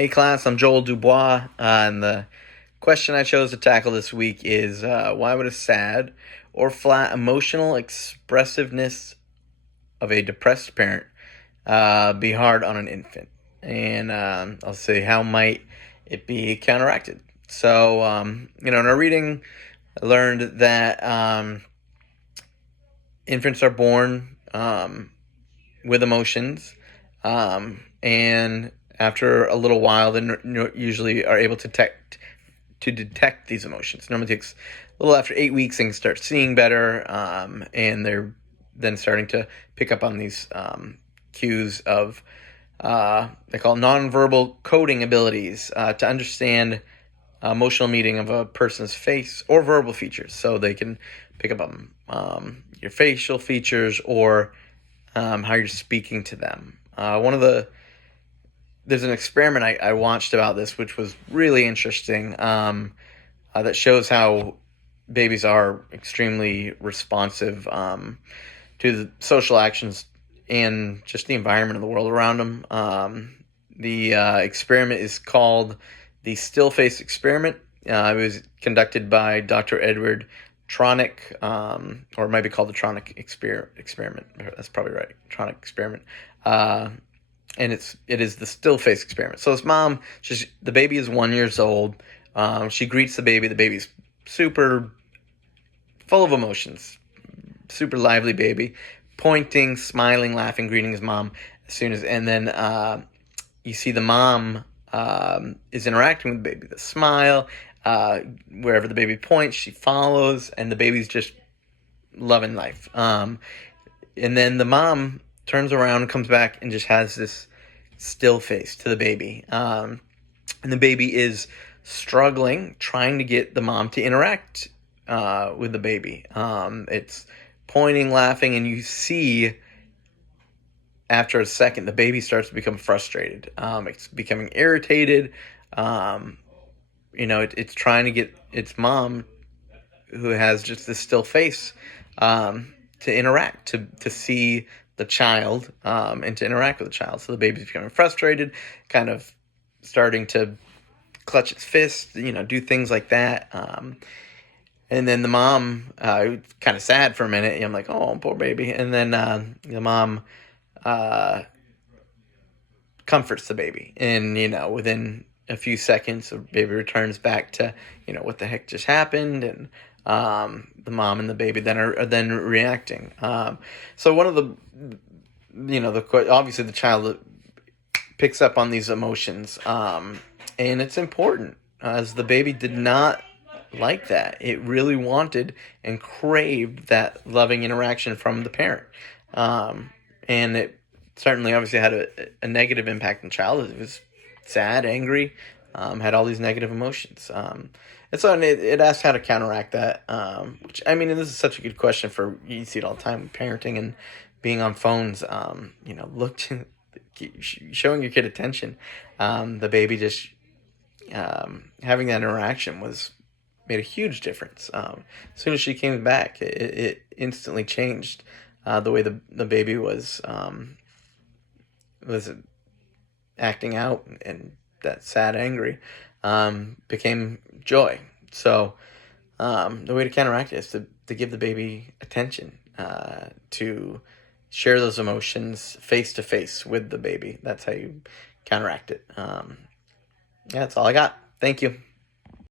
Hey class, I'm Joel Dubois, and the question I chose to tackle this week is why would a sad or flat emotional expressiveness of a depressed parent be hard on an infant? And I'll say, how might it be counteracted? So, in our reading, I learned that infants are born with emotions, and after a little while, they usually are able to detect these emotions. It normally takes a little after 8 weeks, things start seeing better, and they're then starting to pick up on these cues of they call it nonverbal coding abilities to understand emotional meaning of a person's face or verbal features. So they can pick up on your facial features or how you're speaking to them. There's an experiment I watched about this, which was really interesting, that shows how babies are extremely responsive to the social actions and just the environment of the world around them. The experiment is called the Still Face Experiment. It was conducted by Dr. Edward Tronick, or it might be called the Tronick experiment. That's probably right. Tronick experiment. And it is the still face experiment. So this mom, the baby is 1 year old. She greets the baby. The baby's super full of emotions, super lively baby, pointing, smiling, laughing, greeting his mom and then you see the mom is interacting with the baby. The smile, wherever the baby points, she follows, and the baby's just loving life. And then the mom turns around and comes back and just has this still face to the baby. And the baby is struggling, trying to get the mom to interact with the baby. It's pointing, laughing, and you see after a second, the baby starts to become frustrated. It's becoming irritated. It's trying to get its mom, who has just this still face, to interact, to see the child, and to interact with the child. So the baby's becoming frustrated, kind of starting to clutch its fist, do things like that. And then the mom, kind of sad for a minute. And I'm like, oh, poor baby. And then the mom comforts the baby. And, within a few seconds, the baby returns back to, what the heck just happened. And the mom and the baby then are then reacting. So one of obviously the child picks up on these emotions, and it's important, as the baby did not like that. It really wanted and craved that loving interaction from the parent, and it certainly obviously had a negative impact on the child. It was sad, angry, had all these negative emotions. And so it asked how to counteract that, which, I mean, this is such a good question you see it all the time with parenting and being on phones, showing your kid attention. The baby just having that interaction made a huge difference. As soon as she came back, it instantly changed the way the baby was acting out, and that sad, angry became joy. So the way to counteract it is to give the baby attention, to share those emotions face to face with the baby. That's how you counteract it. Yeah, that's all I got. Thank you.